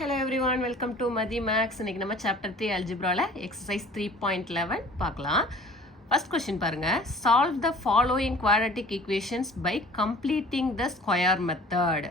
Hello everyone, welcome to Madhi Max. இன்னைக்கு நம்ம chapter 3 algebraல exercise 3.11 பார்க்கலாம். First question பாருங்க. Solve the following quadratic equations by completing the square method.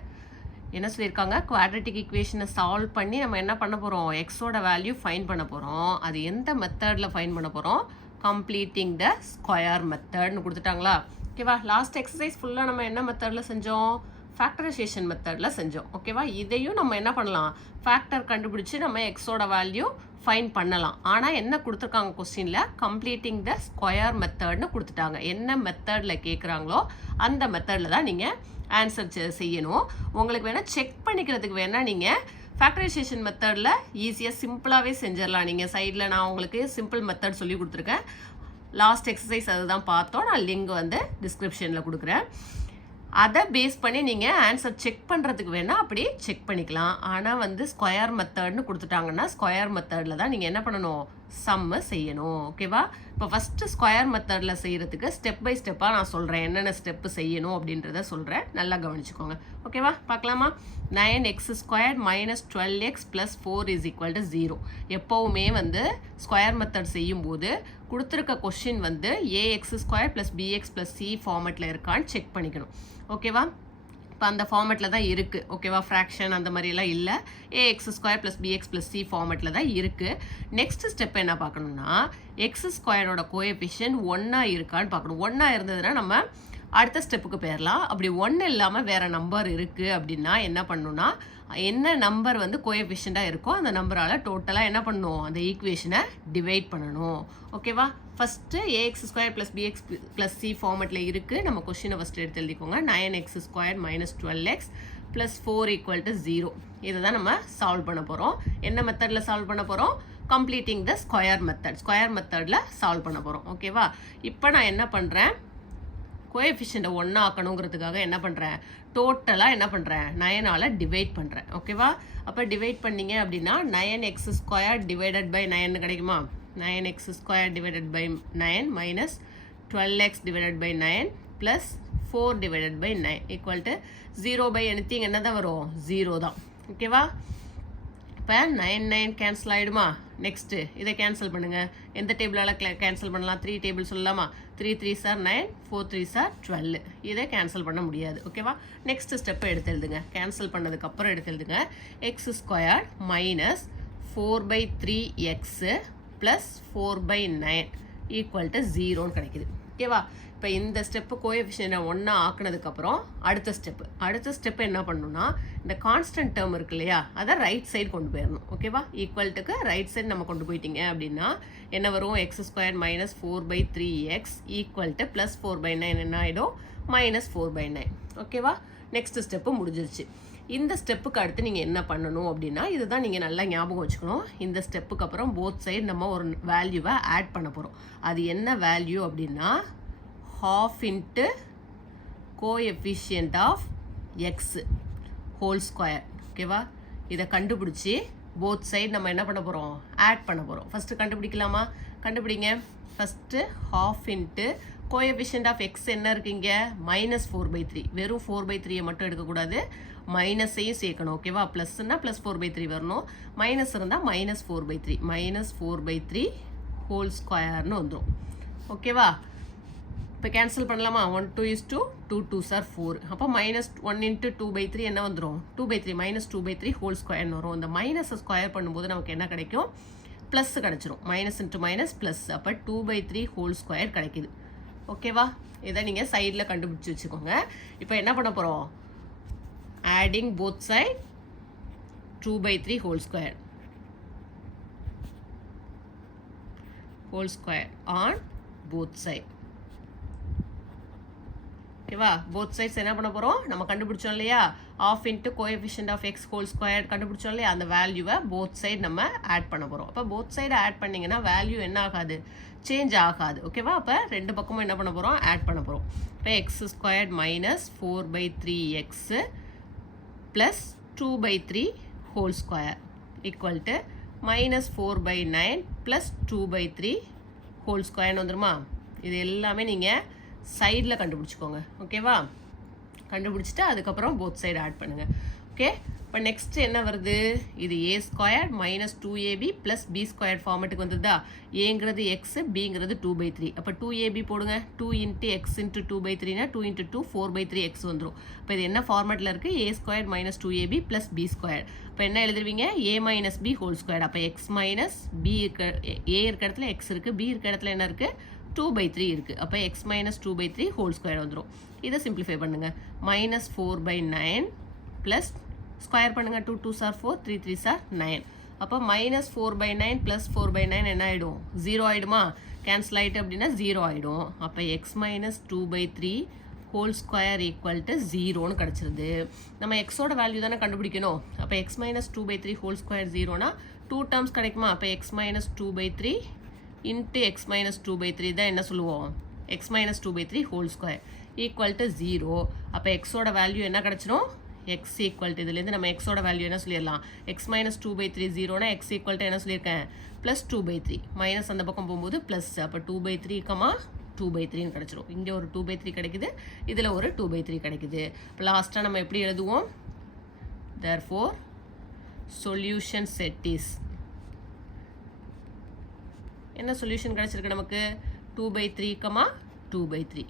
என்ன சொல்லியிருக்காங்க? quadratic equation solve பண்ணி நம்ம என்ன பண்ண போறோம்? x ஓட வேல்யூ ஃபைண்ட் பண்ண போறோம். அது எந்த மெத்தட்ல ஃபைண்ட் பண்ண போறோம்? completing the square method னு கொடுத்துட்டாங்களா? ஓகேவா? லாஸ்ட் எக்ஸசைஸ் ஃபுல்லா நம்ம என்ன மெத்தட்ல செஞ்சோம்? ஃபேக்டரைசேஷன் மெத்தடில் செஞ்சோம். ஓகேவா? இதையும் நம்ம என்ன பண்ணலாம்? ஃபேக்டர் கண்டுபிடிச்சி நம்ம எக்ஸோட வேல்யூ ஃபைன் பண்ணலாம். ஆனால் என்ன கொடுத்துருக்காங்க கொஸ்டினில்? கம்ப்ளீட்டிங் த ஸ்கொயர் மெத்தட்னு கொடுத்துட்டாங்க. என்ன மெத்தடில் கேட்குறாங்களோ அந்த மெத்தடில் தான் நீங்கள் ஆன்சர் செய்யணும். உங்களுக்கு வேணால் செக் பண்ணிக்கிறதுக்கு வேணால் நீங்கள் ஃபேக்டரைசேஷன் மெத்தடில் ஈஸியாக சிம்பிளாகவே செஞ்சிடலாம். நீங்கள் சைடில் நான் உங்களுக்கு சிம்பிள் மெத்தட் சொல்லி கொடுத்துருக்கேன். லாஸ்ட் எக்ஸசைஸ் அதுதான் பார்த்தோம். நான் லிங்க் வந்து டிஸ்கிரிப்ஷனில் கொடுக்குறேன். அதை பேஸ் பண்ணி நீங்கள் ஆன்சர் செக் பண்ணுறதுக்கு வேணால் அப்படி செக் பண்ணிக்கலாம். ஆனால் வந்து ஸ்கொயர் மெத்தட்னு கொடுத்துட்டாங்கன்னா ஸ்கொயர் மெத்தடில் தான் நீங்கள் என்ன பண்ணணும்? சம்மு செய்யணும். ஓகேவா? இப்போ ஃபஸ்ட்டு ஸ்கொயர் மெத்தடில் செய்கிறதுக்கு ஸ்டெப் பை ஸ்டெப்பாக நான் சொல்கிறேன். என்னென்ன ஸ்டெப்பு செய்யணும் அப்படின்றத சொல்கிறேன். நல்லா கவனிச்சுக்கோங்க. ஓகேவா? பார்க்கலாமா? 9x² minus 12x plus 4 is equal to 0. எப்போவுமே வந்து ஸ்கொயர் மெத்தட் செய்யும்போது கொடுத்துருக்க கொஷின் வந்து ax² plus bx plus c ஃபார்மெட்டில் இருக்கான்னு செக் பண்ணிக்கணும். ஓகேவா? இப்போ அந்த ஃபார்மெட்டில் தான் இருக்குது. ஓகேவா? ஃப்ராக்ஷன் அந்த மாதிரியெல்லாம் இல்லை. ax² plus bx plus c ஃபார்மெட்டில் தான் இருக்குது. நெக்ஸ்ட் ஸ்டெப் என்ன பார்க்கணும்னா x² கோஎஃபிஷியன்ட் 1 இருக்கான்னு பார்க்கணும். 1 இருந்ததுன்னா நம்ம அடுத்த ஸ்டெப்புக்கு போயிடலாம். அப்படி 1 இல்லாமல் வேறு நம்பர் இருக்குது அப்படின்னா என்ன பண்ணணும்னா என்ன நம்பர் வந்து கோஎஃபிஷியண்டாக இருக்கோ அந்த நம்பரால் டோட்டலாக என்ன பண்ணணும்? அந்த ஈக்குவேஷனை டிவைட் பண்ணணும். ஓகேவா? First ax² plus bx plus c ஃபார்மெட்டில் இருக்குது. நம்ம கொஷினை ஃபஸ்ட்டு எடுத்து எழுதிக்கோங்க. 9x² minus 12x plus 4 equal to 0. இதை தான் நம்ம சால்வ் பண்ண போகிறோம். என்ன மெத்தடில் சால்வ் பண்ண போகிறோம்? Completing the square method. Square மெத்தடில் சால்வ் பண்ண போகிறோம். ஓகேவா? இப்போ நான் என்ன பண்ணுறேன்? கோஎஃபிஷியண்ட்டை 1 ஆக்கணுங்கிறதுக்காக என்ன பண்ணுறேன்? டோட்டலாக என்ன பண்ணுறேன்? 9ஆல் டிவைட் பண்ணுறேன். ஓகேவா? அப்போ டிவைட் பண்ணிங்க அப்படின்னா 9x² டிவைடட் பை 9 கிடைக்குமா? 9x² divided by 9 minus 12x divided by 9 plus 4 divided by 9 equal to 0 by anything என்ன தான் வரும்? 0 தான். ஓகேவா? இப்போ 9 கேன்சல் ஆகிடுமா? நெக்ஸ்ட்டு இதை கேன்சல் பண்ணுங்கள். எந்த டேபிளால் கேன்சல் பண்ணலாம்? 3 டேபிள் சொல்லலாமா? 3 3s are 9, 4 3s are 12. இதை கேன்சல் பண்ண முடியாது. ஓகேவா? நெக்ஸ்ட் ஸ்டெப்பை எடுத்து எழுதுங்க. கேன்சல் பண்ணதுக்கப்புறம் எடுத்து எழுதுங்க. x² minus 4/3x plus 4/9 equal to 0ன்னு கிடைக்குது. ஓகேவா? இப்போ இந்த ஸ்டெப்பு கோஎஃபிஷியன்ட்டை 1 ஆக்குனதுக்கப்புறம் அடுத்த ஸ்டெப்பு என்ன பண்ணணும்னா இந்த கான்ஸ்டன்ட் டேர்ம் இருக்கு இல்லையா, அதை ரைட் சைடு கொண்டு போயிடணும். ஓகேவா? ஈக்குவல்ட்டுக்கு ரைட் சைடு நம்ம கொண்டு போயிட்டீங்க அப்படின்னா என்ன வரும்? x² minus 4/3x equal to plus 4/9 என்ன ஆகிடும்? மைனஸ் 4/9. ஓகேவா? நெக்ஸ்ட் ஸ்டெப்பு முடிஞ்சிருச்சு. இந்த ஸ்டெப்புக்கு அடுத்து நீங்கள் என்ன பண்ணணும் அப்படின்னா இதுதான் நீங்கள் நல்லா ஞாபகம் வச்சுக்கணும். இந்த ஸ்டெப்புக்கு அப்புறம் போத் சைடு நம்ம ஒரு வேல்யூவை ஆட் பண்ண போகிறோம். அது என்ன வேல்யூ அப்படின்னா half into coefficient of x whole square. ஓகேவா? இதை கண்டுபிடிச்சி போத் சைடு நம்ம என்ன பண்ண போகிறோம்? ஆட் பண்ண போகிறோம். ஃபஸ்ட்டு கண்டுபிடிக்கலாமா? கண்டுபிடிங்க. First half into coefficient of x என்ன இருக்குங்க? மைனஸ் 4/3. வெறும் 4/3 மட்டும் எடுக்கக்கூடாது, மைனஸையும் சேர்க்கணும். ஓகேவா? ப்ளஸ்னா ப்ளஸ் 4/3 வரணும். மைனஸ் இருந்தால் மைனஸ் 4/3 மைனஸ் 4/3 ஹோல் ஸ்கொயர்னு வந்துடும். ஓகேவா? இப்போ கேன்சல் பண்ணலாமா? 1 2 is 2, 2 2s are 4. அப்போ மைனஸ் 1 into 2/3 என்ன வந்துடும்? 2/3 மைனஸ் 2/3 ஹோல் ஸ்கொயர்னு வரும். இந்த மைனஸை ஸ்கொயர் பண்ணும்போது நமக்கு என்ன கிடைக்கும்? ப்ளஸ் கிடச்சிரும். Minus into minus plus. அப்போ 2/3 ஹோல் ஸ்கொயர் கிடைக்குது. ஓகேவா? இதை நீங்கள் சைடில் கண்டுபிடிச்சி வச்சுக்கோங்க. இப்போ என்ன பண்ண போகிறோம்? Adding both side 2/3 whole square on both side. ஓகேவா? போத் சைட்ஸ் என்ன பண்ண போகிறோம்? நம்ம கண்டுபிடிச்சோம் இல்லையா? Half into coefficient of x whole square கண்டுபிடிச்சோம் இல்லையா? அந்த வேல்யூவை போத் சைடு நம்ம ஆட் பண்ண போகிறோம். அப்போ போத் சைடு ஆட் பண்ணிங்கன்னா வேல்யூ என்ன ஆகாது? சேஞ்ச் ஆகாது. ஓகேவா? அப்போ ரெண்டு பக்கமும் என்ன பண்ண போகிறோம்? ஆட் பண்ண போகிறோம். இப்போ x² minus 4/3x plus 2/3 whole square equal to minus 4/9 plus 2/3 whole ஸ்கொயர்னு வந்துடுமா? இது எல்லாமே நீங்கள் சைடில் கண்டுபிடிச்சிக்கோங்க. ஓகேவா? கண்டுபிடிச்சிட்டு அதுக்கப்புறம் போத் சைடு ஆட் பண்ணுங்கள். ஓகே? இப்போ நெக்ஸ்ட் என்ன வருது, இது A square minus 2ab plus B square ஃபார்மெட்டுக்கு வந்துருதா. ஏங்கிறது எக்ஸ், பிங்கிறது 2/3. அப்போ 2ab போடுங்க. 2 இன்ட்டு எக்ஸ் இன்ட்டு 2/3னா 2 இன்ட்டு 2 4/3 எக்ஸ் வந்துடும். இப்போ இது என்ன ஃபார்மெட்டில் இருக்குது, A square minus 2ab plus B square. இப்போ என்ன எழுதுவீங்க, A minus B whole square. அப்போ எக்ஸ் மைனஸ் பி ஏ இருக்க இடத்துல எக்ஸ் இருக்குது, பி இருக்க இடத்துல என்ன இருக்குது 2/3 இருக்குது. அப்போ எக்ஸ் மைனஸ் 2/3 ஹோல் ஸ்கொயர் வந்துடும். இதை சிம்பிளிஃபை பண்ணுங்கள். மைனஸ் 4/9 ப்ளஸ் ஸ்கொயர் பண்ணுங்கள். 2 2s are 4, 3 3s are 9. அப்போ மைனஸ் 4/9 ப்ளஸ் 4/9 என்ன ஆகிடும், 0 ஆகிடுமா. கேன்சல் ஆகிட்டு அப்படின்னா 0 ஆகிடும். அப்போ X minus 2/3 whole square equal to 0ன்னு கிடச்சிருது. நம்ம எக்ஸோட வேல்யூ தானே கண்டுபிடிக்கணும். அப்போ எக்ஸ் மைனஸ் 2/3 ஹோல் ஸ்கொயர் 0னா 2 டேர்ம்ஸ் கிடைக்குமா. அப்போ X minus 2/3 into X minus 2/3 தான் என்ன சொல்லுவோம், X minus 2/3 whole square equal to 0. அப்போ எக்ஸோட வேல்யூ என்ன கிடச்சிரும், எக்ஸ் ஈக்குவல் டு இதுலேருந்து நம்ம எக்ஸோட வேல்யூ என்ன சொல்லிடலாம், எக்ஸ் மைனஸ் 2/3 0னா எக்ஸ் ஈக்குவல் டு என்ன சொல்லியிருக்கேன் ப்ளஸ் 2/3. மைனஸ் அந்த பக்கம் போகும்போது ப்ளஸ். அப்போ 2/3 2/3ன்னு கிடச்சிரும். இங்கே ஒரு 2/3 கிடைக்குது, இதில் ஒரு 2/3 கிடைக்குது. இப்போ லாஸ்ட்டாக நம்ம எப்படி எழுதுவோம், therefore solution set is என்ன சொல்யூஷன் கிடச்சிருக்கு நமக்கு, 2/3 2/3.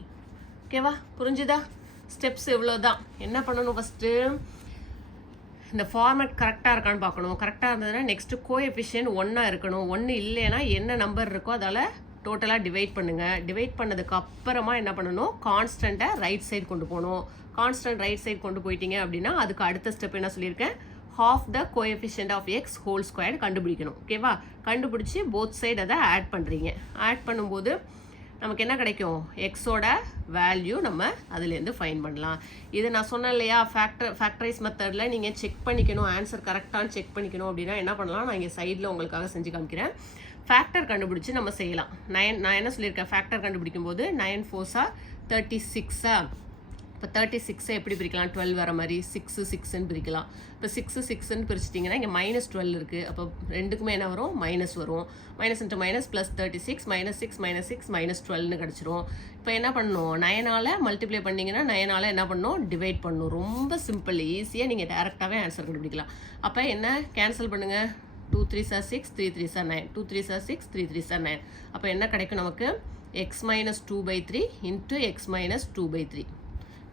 ஓகேவா, புரிஞ்சுதா. ஸ்டெப்ஸ் இவ்வளோ தான். என்ன பண்ணணும், ஃபஸ்ட்டு இந்த ஃபார்மேட் கரெக்டாக இருக்கான்னு பார்க்கணும். கரெக்டாக இருந்ததுன்னா நெக்ஸ்ட்டு கோஎஃபிஷியன்ட் 1 இருக்கணும். 1 இல்லைன்னா என்ன நம்பர் இருக்கோ அதால் டோட்டலாக டிவைட் பண்ணுங்கள். டிவைட் பண்ணதுக்கு அப்புறமா என்ன பண்ணணும், கான்ஸ்டண்ட்டை ரைட் சைடு கொண்டு போகணும். கான்ஸ்டன்ட் ரைட் சைடு கொண்டு போயிட்டீங்க அப்படின்னா அதுக்கு அடுத்த ஸ்டெப் என்ன சொல்லியிருக்கேன், half the coefficient of x whole squared கண்டுபிடிக்கணும். ஓகேவா, கண்டுபிடிச்சி போத் சைடு அதை ஆட் பண்ணுறீங்க. ஆட் பண்ணும்போது நமக்கு என்ன எக்ஸோட வேல்யூ நம்ம அதுலேருந்து ஃபைன் பண்ணலாம். இது நான் சொன்னேன் இல்லையா, ஃபேக்டரைஸ் மெத்தடில் நீங்கள் செக் பண்ணிக்கணும், ஆன்சர் கரெக்டானு செக் பண்ணிக்கணும் அப்படின்னா என்ன பண்ணலாம், நான் இங்கே சைடில் உங்களுக்காக செஞ்சு காமிக்கிறேன். ஃபேக்டர் கண்டுபிடிச்சி நம்ம செய்யலாம். நான் என்ன சொல்லியிருக்கேன், ஃபேக்டர் கண்டுபிடிக்கும் போது 9 4s 36. இப்போ 36 எப்படி பிரிக்கலாம், 12 வர மாதிரி 6 6ன்னு பிரிக்கலாம். இப்போ 6 6ன்னு பிரிச்சிட்டிங்கன்னா இங்கே -12 இருக்குது. அப்போ ரெண்டுக்குமே என்ன வரும், மைனஸ் வரும். மைனஸ் இன்ட்டு மைனஸ் ப்ளஸ் 36 -6 -12ன்னு கிடச்சிரும். இப்போ என்ன பண்ணணும், 9ஆல் மல்டிப்ளை பண்ணிங்கன்னா 9ஆல் என்ன பண்ணணும், டிவைட் பண்ணணும். ரொம்ப சிம்பிள், ஈஸியாக நீங்கள் டேரெக்டாகவே ஆன்சர் கண்டுபிடிக்கலாம். அப்போ என்ன கேன்சல் பண்ணுங்கள், 2 3s 6 3 3s 9, 2 3s 6 3 3s 9. அப்போ என்ன கிடைக்கும் நமக்கு, x minus 2/3 into x minus 2/3.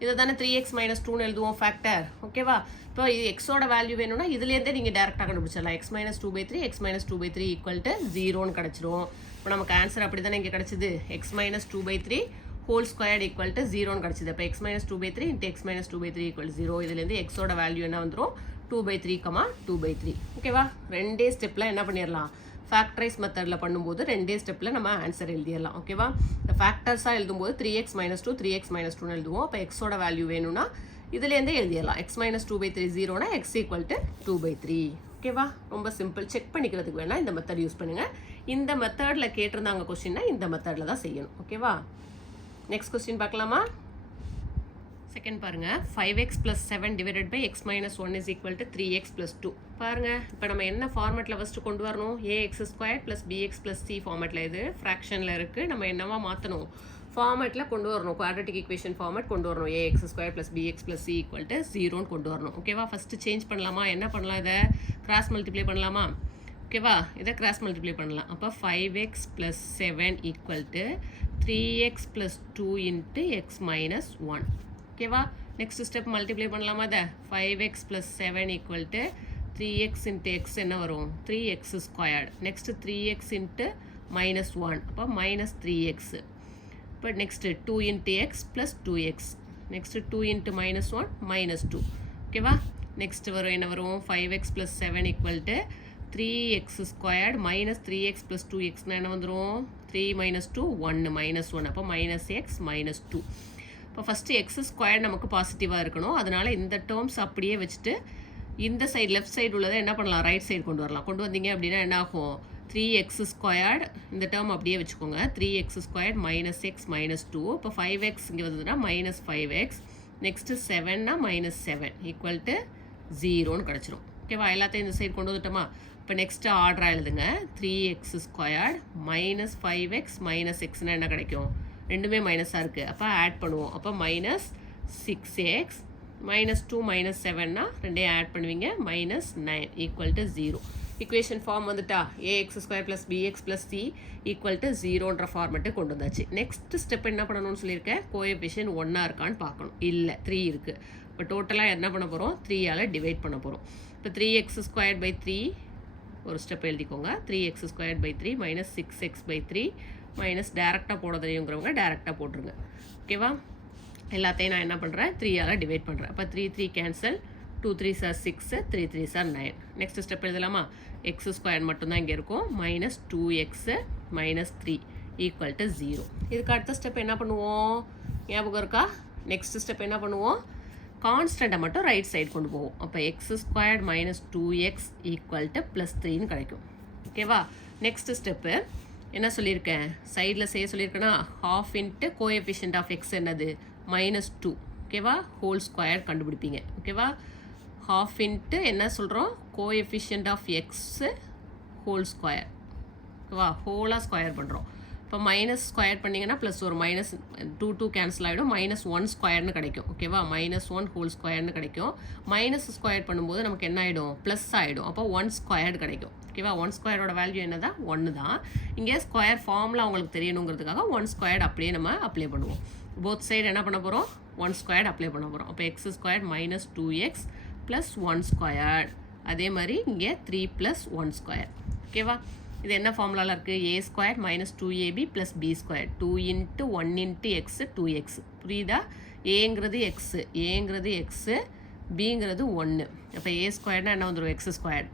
இதை தானே 3x minus 2ன்னு எழுதுவோம் ஃபேக்டர். ஓகேவா, இப்போ இது எக்ஸோட வேல்யூ வேணும்னா இதுலேருந்தே நீங்கள் டேரெக்டாக கண்டுபிடிச்சிடலாம். x minus 2/3 x minus 2/3 equal to 0ன்னு கிடச்சிரும். இப்போ நமக்கு ஆன்சர் அப்படி தானே இங்கே கிடச்சிது, x minus 2/3 whole squared equal to 0ன்னு கிடச்சிது. அப்போ x minus 2/3 into x minus 2/3 equal 0. இதுலேருந்து எக்ஸோட வேல்யூ என்ன வந்துடும், 2/3, 2/3. ஓகேவா, ரெண்டே ஸ்டெப்பில் என்ன பண்ணிடலாம், ஃபேக்டரைஸ் மெத்தடில் பண்ணும்போது ரெண்டே ஸ்டெப்பில் நம்ம ஆன்சர் எழுதிடலாம். ஓகேவா, இந்த ஃபேக்டர்ஸாக எழுதும்போது 3x minus 2 3x minus 2ன்னு எழுதுவோம். அப்போ எக்ஸோட வேல்யூ வேணும்னா இதுலேருந்தே எழுதிடலாம். x minus 2/3 0னா x equal to 2/3. ஓகேவா, ரொம்ப சிம்பிள். செக் பண்ணிக்கிறதுக்கு வேணால் இந்த மெத்தட் யூஸ் பண்ணுங்கள். இந்த மெத்தடில் கேட்டிருந்தாங்க கொஸ்டின்னா இந்த மெத்தடில் தான் செய்யணும். ஓகேவா, நெக்ஸ்ட் கொஸ்டின் பார்க்கலாமா. செகண்ட் பாருங்க, 5x plus 7 divided by x minus 1 is equal to 3x plus 2. பாருங்க, இப்போ நம்ம என்ன ஃபார்மேட்டில் ஃபஸ்ட்டு கொண்டு வரணும், ax² plus bx plus c ஃபார்மேட்டில், இது ஃப்ராக்ஷனில் இருக்குது. நம்ம என்னவா மாற்றணும், ஃபார்மேட்டில் கொண்டு வரணும். குவாட்ரட்டிக் ஈக்குவேஷன் ஃபார்மேட் கொண்டு வரணும். ax² plus bx plus c equal to 0ன்னு கொண்டு வரணும். ஓகேவா, ஃபஸ்ட்டு சேஞ்ச் பண்ணலாமா, என்ன பண்ணலாம், இதை கிராஸ் மல்டிப்ளை பண்ணலாமா. ஓகேவா, இதை கிராஸ் மல்டிப்ளை பண்ணலாம். அப்போ 5x plus 7 equal to 3x plus 2 into x minus 1. ஓகேவா, நெக்ஸ்ட் ஸ்டெப் மல்டிப்ளை பண்ணலாமா. அதை 5x plus 7 equal to 3x into x என்ன வரும், 3x². நெக்ஸ்ட் 3x into -1, அப்போ -3x. இப்போ next 2 into x plus 2x. Next 2 into -1 -2. ஓகேவா, next வரும் என்ன வரும், 5x plus 7 equal to 3x² minus 3x plus 2x என்ன வந்துடும், 3 minus 2 1 -1. அப்போ -x -2. இப்போ ஃபஸ்ட்டு x² நமக்கு பாசிட்டிவாக இருக்கணும். அதனால் இந்த டேர்ம்ஸ் அப்படியே வச்சுட்டு இந்த சைடு லெஃப்ட் சைடு உள்ளதை என்ன பண்ணலாம், ரைட் சைடு கொண்டு வரலாம். கொண்டு வந்தீங்க அப்படின்னா என்ன ஆகும், 3x², இந்த டேர்ம் அப்படியே வச்சுக்கோங்க, 3x² -x -2. இப்போ 5x இங்கே வந்ததுன்னா -5x. நெக்ஸ்ட்டு 7னா -7 ஈக்குவல் டு 0ன்னு கிடச்சிரும். ஓகேவா, எல்லாத்தையும் இந்த சைடு கொண்டு வந்துட்டோமா. இப்போ நெக்ஸ்ட்டு ஆர்டராக எழுதுங்க, 3x² -5x -xனா என்ன கிடைக்கும், ரெண்டுமே மைனஸாக இருக்குது. அப்போ ஆட் பண்ணுவோம். அப்போ -6x -2 -7னா ரெண்டையும் ஆட் பண்ணுவீங்க -9 ஈக்குவல் டு 0. இக்குவேஷன் ஃபார்ம் வந்துட்டா ax² + bx + c equal to 0ன்ற ஃபார்மெட்டு கொண்டு வந்தாச்சு. நெக்ஸ்ட் ஸ்டெப் என்ன பண்ணணும்னு சொல்லியிருக்கேன், கோஎஃபிஷியன்ட் 1 இருக்கான்னு பார்க்கணும். இல்லை 3 இருக்குது. இப்போ டோட்டலாக என்ன பண்ண போகிறோம், 3ஆல் டிவைட் பண்ண போகிறோம். இப்போ 3x² / 3 ஒரு ஸ்டெப் எழுதிக்கோங்க. 3x² / 3 -6x/3 மைனஸ் டேரெக்டாக போட தெரியுங்கிறவங்க டேரெக்டாக போட்டுருங்க. ஓகேவா? எல்லாத்தையும் நான் என்ன பண்ணுறேன், 3ஆல் டிவைட் பண்ணுறேன். அப்போ 3 cancel, 2 3s are 6, 3 3s are 9. Next step எழுதலாமா, x² மட்டும்தான் இங்கே இருக்கும், -2x -3 ஈக்குவல் டு 0. இதுக்கு அடுத்த ஸ்டெப் என்ன பண்ணுவோம், ஞாபகம் இருக்கா? நெக்ஸ்ட் ஸ்டெப் என்ன பண்ணுவோம், கான்ஸ்டண்ட்டை மட்டும் ரைட் சைடு கொண்டு போவோம். அப்போ x² - 2x ஈக்குவல் டு +3ன்னு கிடைக்கும். ஓகேவா? நெக்ஸ்ட் ஸ்டெப்பு என்ன சொல்லியிருக்கேன், சைடில் செய்ய சொல்லியிருக்கேன்னா, ½ இன்ட்டு கோஎஃபிஷியன்ட் ஆஃப் எக்ஸ் என்னது -2. ஓகேவா? ஹோல் ஸ்கொயர் கண்டுபிடிப்பீங்க. ஓகேவா? ½ இன்ட்டு என்ன சொல்கிறோம், coefficient of X whole square. ஓகேவா? ஹோலாக ஸ்கொயர் பண்ணுறோம். இப்போ மைனஸ் ஸ்கொயர் பண்ணிங்கன்னா ப்ளஸ் ஒரு -2 கேன்சல் ஆகிடும், -1 ஸ்கொயர்னு கிடைக்கும். ஓகேவா? -1 ஹோல் ஸ்கொயர்னு கிடைக்கும். மைனஸ் ஸ்கொயர் பண்ணும்போது நமக்கு என்ன ஆகிடும், ப்ளஸ் ஆகிடும். அப்போ 1 ஸ்கொயர்டு கிடைக்கும். ஓகேவா? 1 ஸ்கொயரோட வேல்யூ என்ன தான், 1 தான். இங்கே ஸ்கொயர் ஃபார்மில் அவங்களுக்கு தெரியணுங்கிறதுக்காக 1 ஸ்கொயர்டு அப்படியே நம்ம அப்ளை பண்ணுவோம். போத் சைடு என்ன பண்ண போகிறோம், 1 ஸ்கொயர்டு அப்ளை பண்ண போகிறோம். அப்போ x² - 2x + 1 ஸ்கொயர். அதே மாதிரி இங்கே 3 + 1 ஸ்கொயர். ஓகேவா? இது என்ன ஃபார்முலாவில் இருக்குது, a² - 2ab + b². 2 × 1 × x 2x. புரியுதா? ஏங்கிறது எக்ஸு, பிங்கிறது 1. அப்போ a² என்ன வந்துடும், x²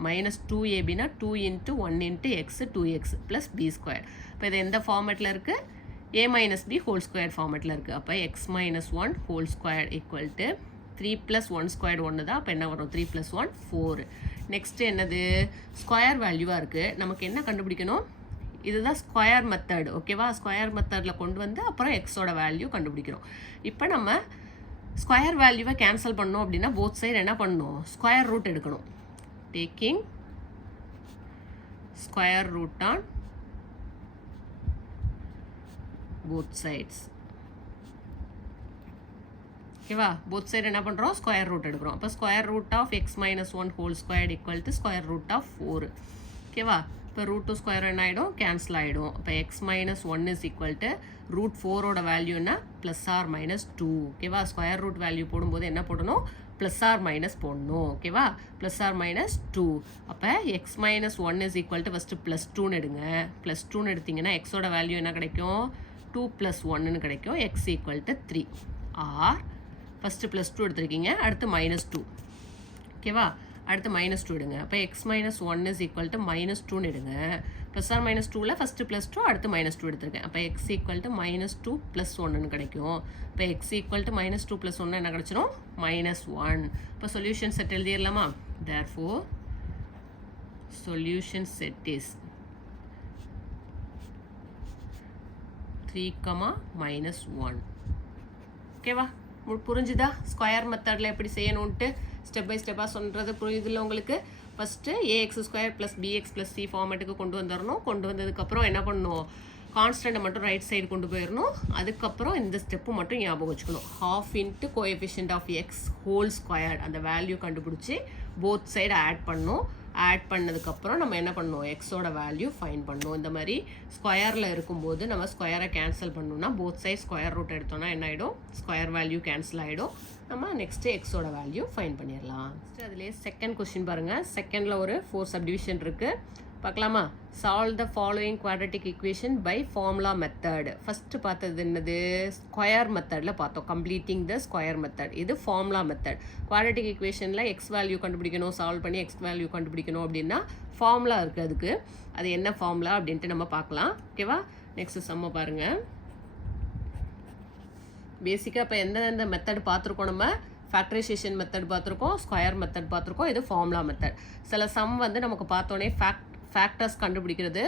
-2ab 2 × 1 × x 2x + b². இப்போ இது எந்த ஃபார்மேட்டில் இருக்குது, a - b ஹோல் ஸ்கொயர் ஃபார்மேட்டில் இருக்குது. அப்போ x - 1 whole square equal to 3 + 1 square 1 தான். அப்போ என்ன வரும், 3 + 1 4. நெக்ஸ்ட்டு என்னது, ஸ்கொயர் வேல்யூவாக இருக்குது. நமக்கு என்ன கண்டுபிடிக்கணும், இதுதான் ஸ்கொயர் மெத்தட். ஓகேவா? ஸ்கொயர் மெத்தடில் கொண்டு வந்து அப்புறம் எக்ஸோட வேல்யூ கண்டுபிடிக்கிறோம். இப்போ நம்ம ஸ்கொயர் வேல்யூவை கேன்சல் பண்ணோம் அப்படின்னா போத் சைடு என்ன பண்ணணும், ஸ்கொயர் ரூட் எடுக்கணும். Taking square root on both sides. ஓகேவா? போத் சைடு என்ன பண்ணுறோம், ஸ்கொயர் ரூட் எடுக்கிறோம். அப்போ square root of x - 1 whole square equal to square root of 4. ஓகேவா? இப்போ √2 ஸ்கொயர் என்ன ஆகிடும், கேன்சல் ஆகிடும். அப்போ x - 1 இஸ் ஈக்குவல் டு √4ஓட வேல்யூ என்ன, +or-2. ஓகேவா? ஸ்கொயர் ரூட் வேல்யூ போடும்போது என்ன போடணும், +or- போடணும். ஓகேவா? +or-2. அப்போ x - 1 is equal to first +2ன்னு எடுங்க. +2ன்னு எடுத்திங்கன்னா எக்ஸோட வேல்யூ என்ன கிடைக்கும், 2 + 1ன்னு கிடைக்கும். x equal to 3. Or first +2 எடுத்துருக்கீங்க, அடுத்து -2. ஓகேவா? அடுத்து -2 எடுங்க. அப்போ x - 1 இஸ் ஈக்குவல் டு -2ன்னு எடுங்க. +or-2ல் ஃபஸ்ட்டு +2 அடுத்து -2 எடுத்துருக்கேன். அப்போ x ஈக்குவல் டு -2 + 1ன்னு கிடைக்கும். இப்போ x ஈக்குவல் டு -2 + 1 என்ன கிடச்சிரும், -1. இப்போ சொல்யூஷன் செட் எழுதிடலாமா. therefore solution set is 3, -1. ஓகேவா? புரிஞ்சுதா? ஸ்கொயர் மெத்தடில் எப்படி செய்யணுன்ட்டு ஸ்டெப் பை ஸ்டெப்பாக சொல்கிறது புரியுதில்ல உங்களுக்கு. ஃபஸ்ட்டு ax² + bx + c ஃபார்மேட்டுக்கு கொண்டு வந்துடணும். கொண்டு வந்ததுக்கப்புறம் என்ன பண்ணணும், கான்ஸ்டண்ட்டை மட்டும் ரைட் சைடு கொண்டு போயிடணும். அதுக்கப்புறம் இந்த ஸ்டெப்பு மட்டும் ஞாபகம் வச்சுக்கணும், ½ into coefficient of x whole square அந்த வேல்யூ கண்டுபிடிச்சி போத் சைடு ஆட் பண்ணணும். ஆட் பண்ணதுக்கப்புறம் நம்ம என்ன பண்ணணும், எக்ஸோட வேல்யூ ஃபைண்ட் பண்ணணும். இந்த மாதிரி ஸ்கொயரில் இருக்கும்போது நம்ம ஸ்கொயரை கேன்சல் பண்ணணும்னா போத் சைட் ஸ்கொயர் ரூட் எடுத்தோம்னா என்ன ஆகிடும், ஸ்கொயர் வேல்யூ கேன்சல் ஆகிடும். நம்ம நெக்ஸ்ட்டு எக்ஸோட வேல்யூ ஃபைண்ட் பண்ணிடலாம். நெக்ஸ்ட்டு அதுலேயே செகண்ட் கொஸ்டின் பாருங்கள். செகண்டில் ஒரு 4 சப்டிவிஷன் இருக்குது, பார்க்கலாமா. Solve the following quadratic equation by formula method. First பார்த்தது என்னது, ஸ்கொயர் மெத்தடில் பார்த்தோம், கம்ப்ளீட்டிங் த ஸ்கொயர் மெத்தட். இது ஃபார்முலா மெத்தட். குவாட்ரட்டிக் ஈக்குவேஷனில் எக்ஸ் வேல்யூ கண்டுபிடிக்கணும், சால்வ் பண்ணி எக்ஸ் வேல்யூ கண்டுபிடிக்கணும் அப்படின்னா ஃபார்முலா இருக்குது அதுக்கு. அது என்ன ஃபார்முலா அப்படின்ட்டு நம்ம பார்க்கலாம். ஓகேவா? நெக்ஸ்ட்டு சம்ம பாருங்கள். பேசிக்காக இப்போ எந்தெந்த மெத்தட் பார்த்துருக்கோம், நம்ம ஃபேக்டரைசேஷன் மெத்தட் பார்த்துருக்கோம், ஸ்கொயர் மெத்தட் பார்த்துருக்கோம், இது ஃபார்முலா மெத்தட். சில சம் வந்து நமக்கு பார்த்தோன்னே ஃபேக்டர்ஸ் கண்டுபிடிக்கிறது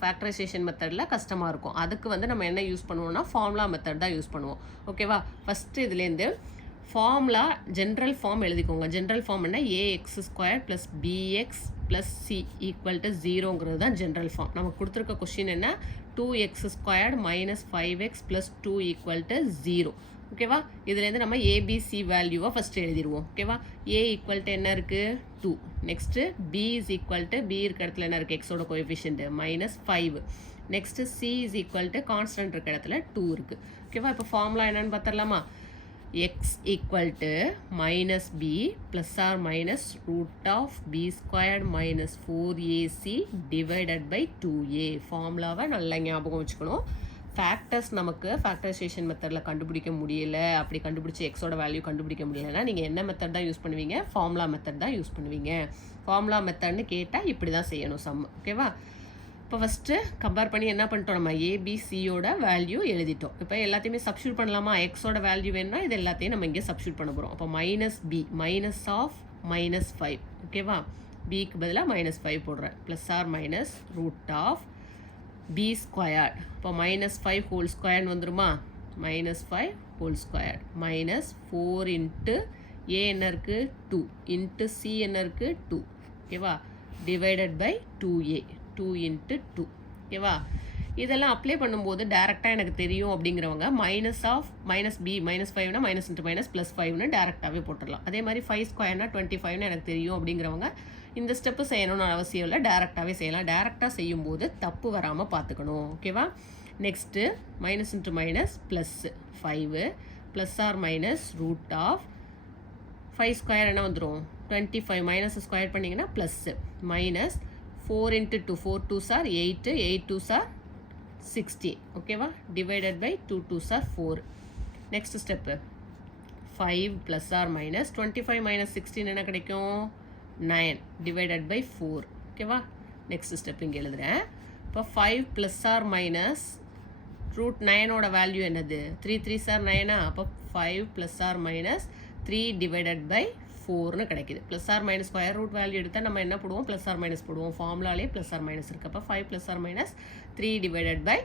ஃபேக்டரைசேஷன் மெத்தடில் கஷ்டமாக இருக்கும். அதுக்கு வந்து நம்ம என்ன யூஸ் பண்ணுவோம்னா ஃபார்முலா மெத்தட் தான் யூஸ் பண்ணுவோம். ஓகேவா? ஃபஸ்ட்டு இதுலேருந்து ஃபார்முலா ஜென்ரல் ஃபார்ம் எழுதிக்கோங்க. ஜென்ரல் ஃபார்ம் என்ன, ax² + bx + c equal to 0ங்கிறது தான் ஜென்ரல் ஃபார்ம். நமக்கு கொடுத்துருக்க கொஸ்டின் என்ன, 2x² - 5x + 2 ஈக்குவல் டு 0. ஓகேவா? இதுலேருந்து நம்ம ஏபிசி வேல்யூவை ஃபஸ்ட்டு எழுதிடுவோம். ஓகேவா? ஏ ஈக்குவல் டு என்ன இருக்குது 2. Next B is equal to b இருக்க இடத்துல என்ன இருக்குது எக்ஸோட coefficient -5. Next C is equal to constant இருக்க இடத்துல 2 இருக்குது. ஓகேவா? இப்போ ஃபார்முலா என்னன்னு பார்த்துடலாமா? x equal to minus b plus or minus root of b squared minus 4ac divided by 2a. ஃபார்முலாவை நல்லா ஞாபகம் வச்சுக்கணும். ஃபேக்டர்ஸ் நமக்கு ஃபேக்டரைசேஷன் மெத்தடில் கண்டுபிடிக்க முடியல, அப்படி கண்டுபிடிச்சி எக்ஸோட வேல்யூ கண்டுபிடிக்க முடியலைன்னா நீங்கள் என்ன மெத்தட் தான் யூஸ் பண்ணுவீங்க? ஃபார்முலா மெத்தட் தான் யூஸ் பண்ணுவீங்க. ஃபார்முலா மெத்தட்னு கேட்டால் இப்படி தான் செய்யணும் சம். ஓகேவா? இப்போ ஃபஸ்ட்டு கம்பேர் பண்ணி என்ன பண்ணிட்டோம், நம்ம ஏபிசியோட வேல்யூ எழுதிட்டோம். இப்போ எல்லாத்தையுமே சப்ஸ்டியூட் பண்ணலாமா? எக்ஸோட வேல்யூ வேணும்னா இது எல்லாத்தையும் நம்ம இங்கே சப்ஸ்டியூட் பண்ண போகிறோம். அப்போ மைனஸ் பி மைனஸ் ஆஃப் -5. ஓகேவா? பிக்கு பதிலாக -5 போடுறேன். Plus or minus root of B squared. இப்போ -5 ஹோல் ஸ்கொயர்னு வந்துருமா? -5 whole squared minus 4 into A என்ன இருக்குது 2 இன்ட்டு சி என்ன இருக்குது 2. ஓகேவா? Divided by 2a 2 into 2. ஓகேவா? இதெல்லாம் அப்ளை பண்ணும்போது டேரெக்டாக எனக்கு தெரியும் அப்படிங்கிறவங்க மைனஸ் ஆஃப் -b -5னா மைனஸ் இன்ட்டு மைனஸ் +5னு டேரெக்டாகவே போட்டுடலாம். அதே மாதிரி 5 ஸ்கொயர்னா 25னு எனக்கு தெரியும் அப்படிங்கிறவங்க இந்த ஸ்டெப்பு செய்யணும்னு அவசியம் இல்லை, டேரெக்டாகவே செய்யலாம். டேரெக்டாக செய்யும்போது தப்பு வராமல் பார்த்துக்கணும். ஓகேவா? Next minus into minus +5 plus or minus root of 5 square என்ன வந்துடும் 25 மைனஸ் ஸ்கொயர் பண்ணிங்கன்னா plus minus 4 into 2 4 2s are 8 8 2s are 16. ஓகேவா? Divided by 2 2s are 4. Next step 5 plus or minus 25 minus 16 என்ன கிடைக்கும் 9 டிவைடட் பை 4. ஓகேவா? Next step இங்கே எழுதுகிறேன். இப்போ 5 ப்ளஸ் ஆர் மைனஸ் ரூட் 9ஓட வேல்யூ என்னது 3 3s are 9. அப்போ 5 plus or minus 3 divided by 4னு கிடைக்குது. Plus or minus square root value எடுத்தால் நம்ம என்ன போடுவோம்? ப்ளஸ் ஆர் மைனஸ் போடுவோம். ஃபார்முலாலே ப்ளஸ் ஆர் மைனஸ் இருக்குது. அப்போ 5 plus or minus 3 divided by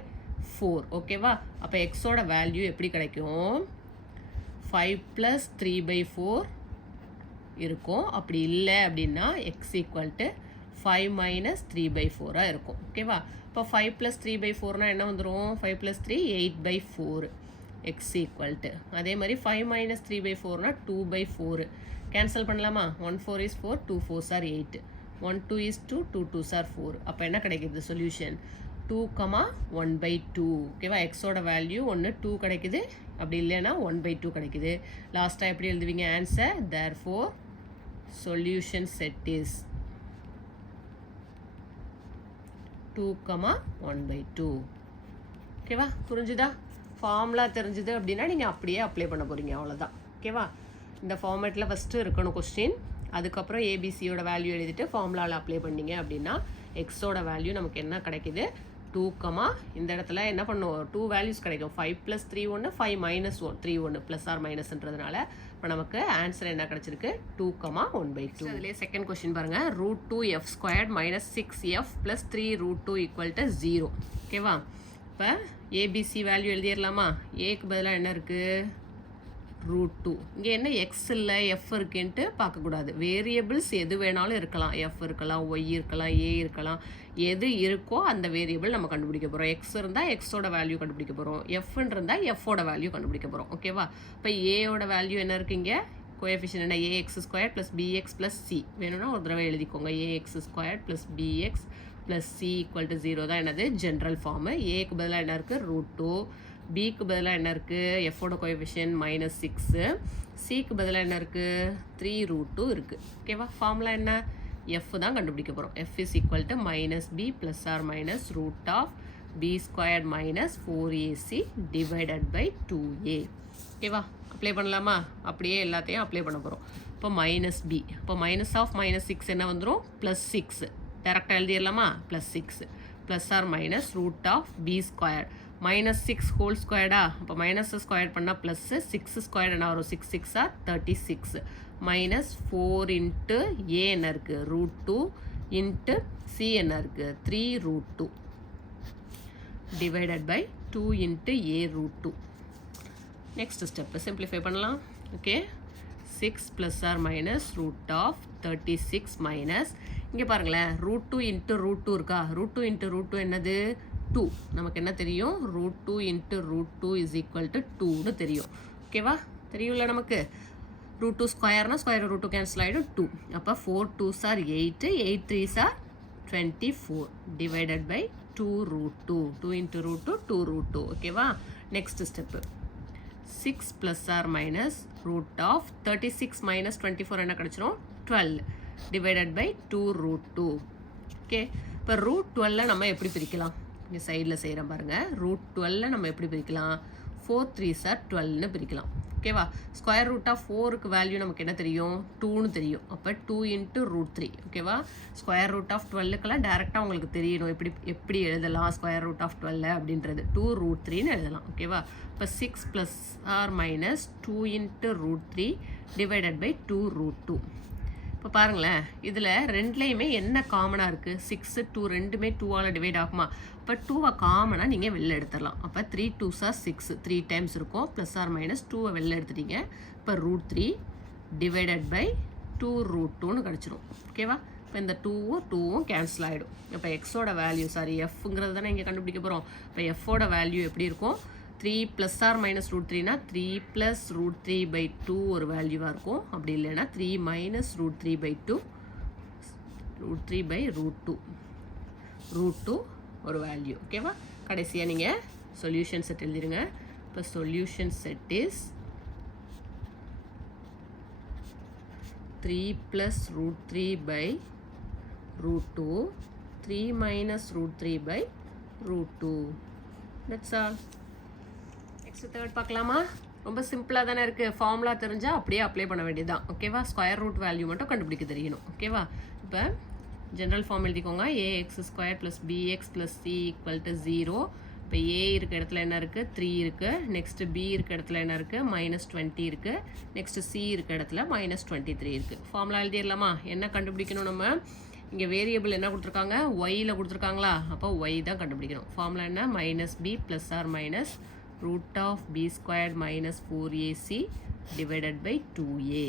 4. ஓகேவா? அப்போ எக்ஸோட வேல்யூ எப்படி கிடைக்கும்? 5 ப்ளஸ் 3/4 இருக்கும். அப்படி இல்லை அப்படின்னா எக்ஸ் ஈக்குவல் டு 5 மைனஸ் 3/4 இருக்கும். ஓகேவா? இப்போ 5 ப்ளஸ் 3/4னா என்ன வந்துடும்? 5 ப்ளஸ் 3 8/4 எக்ஸ் ஈக்குவல் டு அதே மாதிரி 5 மைனஸ் 3/4னா 2/4 கேன்சல் பண்ணலாமா? 1 4 is 4 2 4s are 8 1 2 is 2 2 2s are 4. அப்போ என்ன கிடைக்குது சொல்யூஷன் 2,1/2. ஓகேவா? எக்ஸோட வேல்யூ 1 2 கிடைக்குது, அப்படி இல்லைன்னா 1/2 கிடைக்குது. லாஸ்ட்டாக எப்படி எழுதுவீங்க answer? therefore solution set is 2,1/2. ஓகேவா? புரிஞ்சுதா? ஃபார்முலா தெரிஞ்சுது அப்படின்னா நீங்கள் அப்படியே அப்ளை பண்ண போகிறீங்க, அவ்வளோதான். ஓகேவா? இந்த ஃபார்மேட்டில் ஃபஸ்ட்டு இருக்கணும் கொஸ்டின், அதுக்கப்புறம் ஏபிசியோட வேல்யூ எழுதிட்டு ஃபார்முலாவில் அப்ளை பண்ணிங்க அப்படின்னா எக்ஸோட வேல்யூ நமக்கு என்ன கிடைக்குது 2, இந்த இடத்துல என்ன பண்ணும் 2 வேல்யூஸ் கிடைக்கும். 5 ப்ளஸ் 3 1 5 மைனஸ் 3 1 ப்ளஸ் ஆர் மைனஸ்ன்றதுனால இப்போ நமக்கு ஆன்சர் என்ன கிடச்சிருக்கு 2,1/2. அதுலேயே செகண்ட் கொஸ்டின் பாருங்கள். √2f² minus 6f plus 3√2 equal to 0. ஓகேவா? இப்போ ஏபிசி வேல்யூ எழுதிடலாமா? ஏக்கு பதிலாக என்ன இருக்குது √2. இங்கே என்ன எக்ஸ் இல்லை எஃப் இருக்குன்ட்டு பார்க்கக்கூடாது. வேரியபிள்ஸ் எது வேணாலும் இருக்கலாம். எஃப் இருக்கலாம், ஒய் இருக்கலாம், ஏ இருக்கலாம். எது இருக்கோ அந்த வேரியபிள் நம்ம கண்டுபிடிக்க போகிறோம். எக்ஸ் இருந்தால் எக்ஸோட வேல்யூ கண்டுபிடிக்க போகிறோம், எஃப்ன்னு இருந்தால் எஃபோட வேல்யூ கண்டுபிடிக்க போகிறோம். ஓகேவா? இப்போ ஏயோட வேல்யூ என்ன இருக்குங்க கோஎஃபிஷியன்ட் என்ன ax² plus bx plus C. வேணும்னா ஒரு தடவை எழுதிக்கோங்க. ax² plus bx plus c equal to 0 தான் என்னது ஜென்ரல் ஃபார்மு. ஏக்கு பதிலாக என்ன இருக்குது √2, பிக்கு பதிலாக என்ன இருக்குது எஃபோட கோஎஃபிஷியன்ட் -6, சிக்கு பதிலாக என்ன இருக்குது 3√2 இருக்குது. ஓகேவா? ஃபார்முலா என்ன எஃப் தான் கண்டுபிடிக்க போகிறோம். F is equal to -b plus or minus root of b² minus 4ac divided by 2a. ஓகேவா? அப்ளை பண்ணலாமா? அப்படியே எல்லாத்தையும் அப்ளை பண்ண போகிறோம். இப்போ -b, இப்போ மைனஸ் ஆஃப் -6 என்ன வந்துடும் +6. டேரெக்டாக எழுதிடலாமா? +6 plus or minus root of b² -6 whole ஸ்கொயர்டா? அப்போ மைனஸ் ஸ்கொயர் பண்ணால் ப்ளஸ்ஸு 6 ஸ்கொயர் என்ன வரும் 6 6 ஆர் 36 மைனஸ் 4 இன்ட்டு ஏ என்ன இருக்குது √2 இன்ட்டு சி என்ன இருக்குது 3√2 divided by 2 into A √2. Next step simplify பண்ணலாம். Okay 6 plus or minus root of 36 minus இங்கே பாருங்களேன் √2 இன்ட்டு √2 இருக்கா? √2 இன்ட்டு √2 என்னது 2. நமக்கு என்ன தெரியும் √2 இன்ட்டு √2 இஸ் ஈக்குவல் டு 2னு தெரியும். ஓகேவா? தெரியும்ல நமக்கு. ரூட் 2 ஸ்கொயர்னா ஸ்கொயர் ரூட் 2 கேன்சல் ஆகிடும் 2. அப்போ 4 2s are 8, 8 3s are 24 divided by 2 root 2. 2 into root 2, 2 root 2. ஓகேவா? Next step 6 plus or minus root of 36 minus 24 என்ன கிடைச்சிரும்? 12 divided by 2 root 2. ஓகே, இப்போ ரூட் 12 நம்ம எப்படி பிரிக்கலாம்? இங்கே சைடில் செய்கிறேன் பாருங்கள். ரூட் 12 நம்ம எப்படி பிரிக்கலாம்? 4 3s are 12ன்னு பிரிக்கலாம். ஓகேவா? ஸ்கொயர் ரூட் ஆஃப் 4க்கு வேல்யூ நமக்கு என்ன தெரியும்? 2ன்னு தெரியும். அப்போ 2 இன்ட்டு ரூட் 3. ஓகேவா? ஸ்கொயர் ரூட் ஆஃப் 12க்கெல்லாம் டேரெக்டாக உங்களுக்கு தெரியணும் எப்படி எழுதலாம் ஸ்கொயர் ரூட் ஆஃப் 12 அப்படின்றது. 2 ரூட் 3ன்னு எழுதலாம். ஓகேவா? இப்போ 6 plus or minus 2 into root 3 divided by 2 root 2. இப்போ பாருங்களேன், இதில் ரெண்டுலேயுமே என்ன காமனாக இருக்குது? 6 2 ரெண்டுமே 2ஆல் டிவைட் ஆகுமா? அப்போ 2வை காமனாக நீங்கள் வெளில எடுத்துடலாம். அப்போ 3 2s are 6 3 டைம்ஸ் இருக்கும். ப்ளஸ் ஆர் மைனஸ் 2வை வெளில எடுத்துட்டீங்க. இப்போ ரூட் 3 டிவைடட் பை 2 ரூட் 2ன்னு கிடச்சிரும். ஓகேவா? இப்போ இந்த 2வும் கேன்சல் ஆகிடும். இப்போ எக்ஸோட வேல்யூ எஃப்ங்கிறது தானே இங்கே கண்டுபிடிக்க போகிறோம். இப்போ எஃபோட வேல்யூ எப்படி இருக்கும்? 3 ப்ளஸ் ஆர் மைனஸ் ரூட் 3னா 3 ப்ளஸ் ரூட் 3 பை 2 ஒரு வேல்யூவாக இருக்கும். அப்படி இல்லைன்னா 3 minus root 3 by 2 root 3 by root 2 ஒரு வேல்யூ. ஓகேவா? கடைசியாக நீங்கள் சொல்யூஷன் செட் எழுதிருங்க. இப்போ solution set is 3 plus root 3 by root 2 3 minus root 3 by root 2. That's all. Next third பார்க்கலாமா? ரொம்ப சிம்பிளாக தானே இருக்குது. ஃபார்முலா தெரிஞ்சால் அப்படியே அப்ளை பண்ண வேண்டியதுதான். ஓகேவா? ஸ்கொயர் ரூட் வேல்யூ மட்டும் கண்டுபிடிக்க தெரியணும். ஓகேவா? இப்போ ஜென்ரல் ஃபார்ம் எழுதிக்கோங்க. ax square plus bx plus c equal to 0. இப்போ a இருக்க இடத்துல என்ன இருக்குது? 3 இருக்குது. நெக்ஸ்ட்டு b இருக்க இடத்துல என்ன இருக்குது? -20 இருக்குது. நெக்ஸ்ட்டு c இருக்க இடத்துல -23 இருக்குது. ஃபார்முலா எழுதிடலாமா? என்ன கண்டுபிடிக்கணும் நம்ம? இங்கே வேரியபிள் என்ன கொடுத்துருக்காங்க? ஒய்யில் கொடுத்துருக்காங்களா? அப்போ ஒய் தான் கண்டுபிடிக்கணும். ஃபார்முலா என்ன? -b plus or minus root of b squared minus 4ac divided by 2a.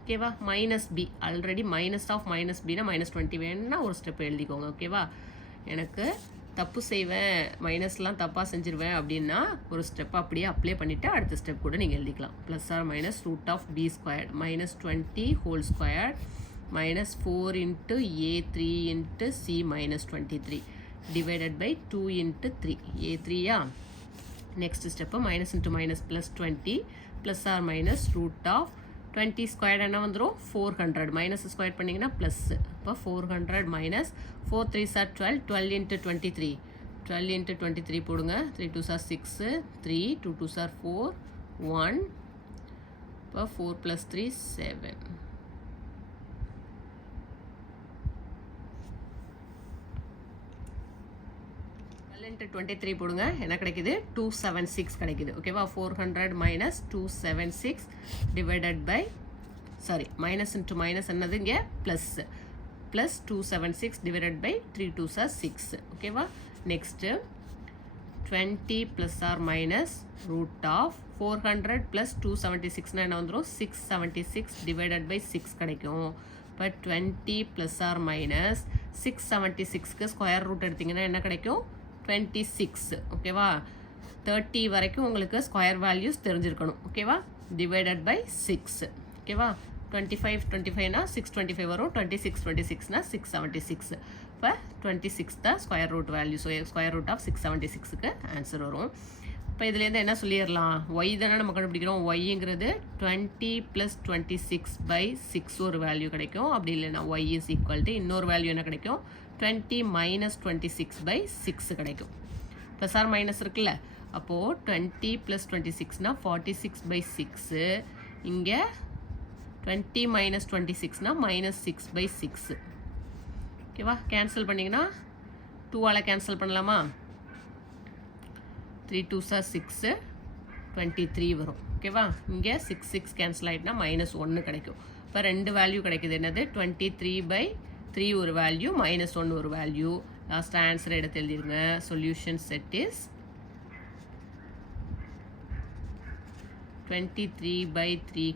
ஓகேவா? Minus B already minus of minus பினா -20 வேணும்னா ஒரு ஸ்டெப் எழுதிக்கோங்க. ஓகேவா? எனக்கு தப்பு செய்வேன், மைனஸ்லாம் தப்பாக செஞ்சுருவேன் அப்படின்னா ஒரு ஸ்டெப் அப்படியே அப்ளை பண்ணிவிட்டு அடுத்த ஸ்டெப் கூட நீங்கள் எழுதிக்கலாம். Plus or minus root of B squared -20 whole squared -4 into a3 into c -23 divided by 2 into 3 a3யா? Next step minus into minus plus 20 plus or minus root of 20 square என்ன வந்துடும்? 400 minus square பண்ணிங்கன்னா plus. இப்போ 400 minus 4 3s are 12 12 into 23 12 into 23 போடுங்க. 3 2s are 6 3 2 2s are 4 1. இப்போ 4 + 3 7. Into 23 போடுங்க. என்ன கிடைக்குது? 276 கிடைக்குது. ஓகேவா? 400 minus 276 divided by minus into minus என்னது இங்கே? Plus 276 divided by 3 2s are 6. ஓகேவா? Next 20 plus or minus root of 400 plus 276 என்ன வந்துடும்? 676 டிவைடட் பை 6 கிடைக்கும். இப்போ 20 ப்ளஸ் ஆர் மைனஸ் 676க்கு ஸ்கொயர் ரூட் எடுத்திங்கன்னா என்ன கிடைக்கும்? 26. ஓகேவா? 30 வரைக்கும் உங்களுக்கு ஸ்கொயர் வேல்யூஸ் தெரிஞ்சிருக்கணும். ஓகேவா? Divided by 6. ஓகேவா? 25 25னா 625 வரும். 26 26னா 676. இப்போ 26 தான் square root value. So square root of 676க்கு ஆன்சர் வரும். இப்போ இதுலேருந்து என்ன சொல்லிடலாம்? ஒய் தானே நம்ம கண்டுபிடிக்கிறோம். ஒய்ங்கிறது 20 + 26 by 6 ஒரு வேல்யூ கிடைக்கும். அப்படி இல்லைன்னா ஒய் இஸ் ஈக்குவல் டு இன்னொரு வேல்யூ என்ன கிடைக்கும்? 20 - 26 by 6 கிடைக்கும். ப்ளஸ் ஆர் மைனஸ் இருக்குல்ல, அப்போது 20 + 26னா 46 by 6. இங்கே 20 - 26னா -6 by 6. ஓகேவா? கேன்சல் பண்ணிங்கன்னா 2ஆல் கேன்சல் பண்ணலாமா? 3 2s are 6 23 வரும். ஓகேவா? இங்கே 6 6 கேன்சல் ஆகிட்டுனா -1 கிடைக்கும். இப்போ ரெண்டு வேல்யூ கிடைக்குது. என்னது? 23/3 ஒரு வேல்யூ, -1 ஒரு வேல்யூ. லாஸ்ட் ஆன்சர் எடுத்து எழுதிருங்க. Solution set is 23/3,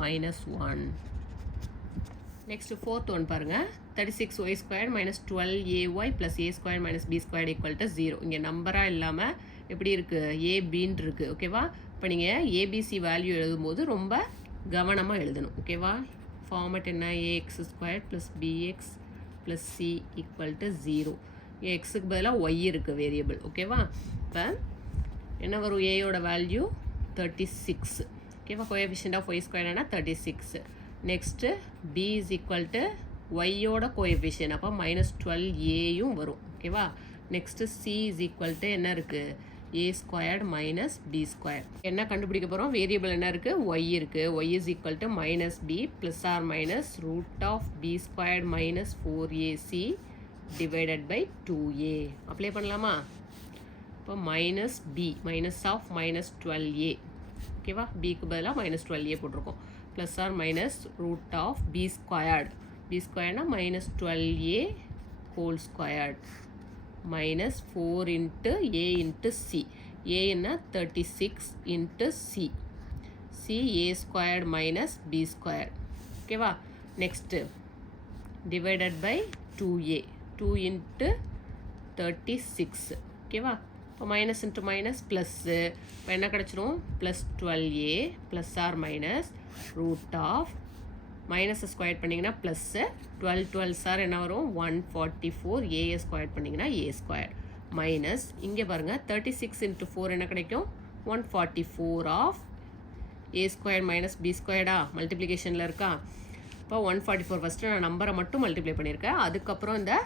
-1. Next fourth one பாருங்க. 36y² - 12ay + a² - b² = 0. இங்கே நம்பராக இல்லாமல் எப்படி இருக்குது? ஏபின்னு இருக்குது. ஓகேவா? இப்போ நீங்கள் ஏபிசி வேல்யூ எழுதும்போது ரொம்ப கவனமாக எழுதணும். ஓகேவா? ஃபார்மட் என்ன? A x square plus b x plus c equal to 0. எக்ஸுக்கு பதிலாக ஒய் இருக்குது வேரியபிள். ஓகேவா? இப்போ என்ன வரும்? ஏயோட வேல்யூ 36. ஓகேவா? கோஎஃபிஷியன்ட் ஆஃப் ஒய் ஸ்கொயர்னா 36. Next B is equal to ஒய்யோட கோஎஃபிஷியன்ட், அப்போ -12ஏயும் வரும். ஓகேவா? Next C is equal to என்ன இருக்குது? A squared minus B square. என்ன கண்டுபிடிக்க போகிறோம்? வேரியபிள் என்ன இருக்குது? ஒய் இருக்குது. Y is equal to -b plus or minus root of B squared minus 4ac divided by 2a. Apply பண்ணலாமா? இப்போ -b மைனஸ் ஆஃப் -12a. ஓகேவா? பிக்கு பதிலாக -12a போட்டிருக்கோம். Plus or minus root of B squared. B ஸ்கொயர்னா -12a whole squared minus 4 into A into C. ஏன்னா 36 into C. C A squared minus B square. ஓகேவா? Next divided by 2a. 2 into 36. ஓகேவா? இப்போ minus into minus plus. இப்போ என்ன கிடச்சிரும்? Plus 12a plus or minus root of மைனஸை square பண்ணிங்கன்னா plus 12 சார் என்ன வரும்? 144. ஏஏ ஸ்கொயர் பண்ணிங்கன்னா ஏ ஸ்கொயர் மைனஸ் இங்கே பாருங்கள் 36 இன்ட்டு 4 என்ன கிடைக்கும்? 144 of A square minus B ஸ்கொயர்டா மல்டிப்ளிகேஷனில் இருக்கா? இப்போ 144 ஃபஸ்ட்டு நான் நம்பரை மட்டும் மல்டிப்ளை பண்ணியிருக்கேன். அதுக்கப்புறம் இந்த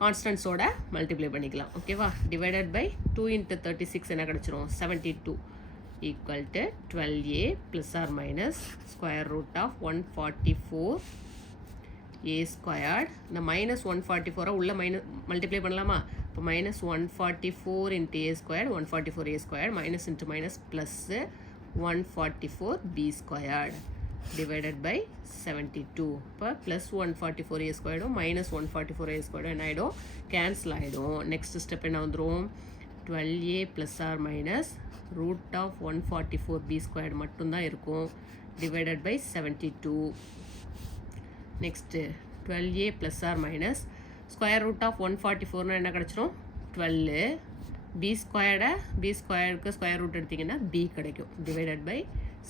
கான்ஸ்டன்ஸோட மல்டிப்ளை பண்ணிக்கலாம். ஓகேவா? டிவைடட் பை 2 இன்ட்டு 36 என்ன கிடச்சிரும்? 72 equal to 12a plus or minus square root of 144 a squared. இந்த minus 144 உள்ள multiply பண்ணலாமா? இப்போ minus 144 into a squared 144 a squared minus into minus plus 144 b squared divided by 72. இப்போ plus 144 a squared minus 144 a squared என்ன ஆகிடும்? Cancel ஆகிடும். Next step என்ன வந்துடும்? 12a plus or minus root of 144 b squared மட்டும்தான் இருக்கும். divided by 72. next 12a plus or minus square root of 144 என்ன கிடைச்சிரும்? 12. b ஸ்கொயருக்கு ஸ்கொயர் ரூட் எடுத்திங்கன்னா b கிடைக்கும். divided by